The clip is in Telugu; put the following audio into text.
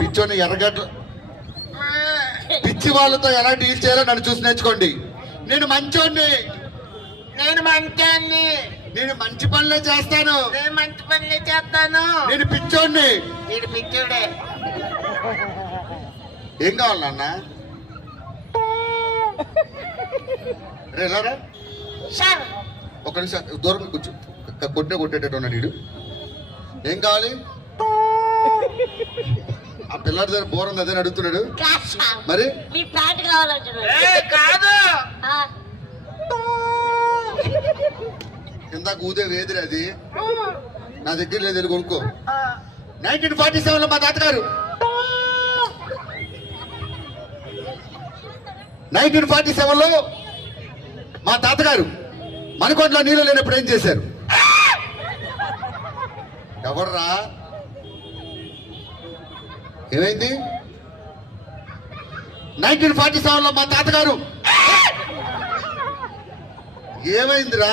పిచ్చోని ఎర్రగడ్డ పిచ్చి వాళ్ళతో ఎలా డీల్ చేయాలో నన్ను చూసి నేర్చుకోండి. నేను మంచోడిని. నేను మంచాన్ని నేను మంచి పనులే చేస్తాను. నేను మంచి పనులు చేస్తాను. నేను పిచ్చోడిని. వీడు పిచ్చుడే. ఏం కావాలి నాన్న? రే రారా సార్. ఒక నిమిషం దూరం కూర్చో. కొట్టే కొట్టేటట్టు ఉన్నాడు ఏం కావాలి? ఆ పిల్లాడి దగ్గర బోర్ ఉంది అదే అడుగుతున్నాడు? మరి? మీ ప్యాంట్ కావాలంటున్నాడు. కాదు! ఆ, ఇందాక ఊదే వేదిరి అది. నా దగ్గర లేదు కొనుక్కో. నైన్టీన్ ఫార్టీ సెవెన్లో మా తాతగారు. నైన్టీన్ ఫార్టీ సెవెన్లో మా తాతగారు మనకొండలో నీళ్ళు లేనప్పుడు ఏం చేశారు? ఎవర్రా ఏమైంది? నైన్టీన్ ఫార్టీ సెవెన్లో మా తాతగారు. ఏమైందిరా?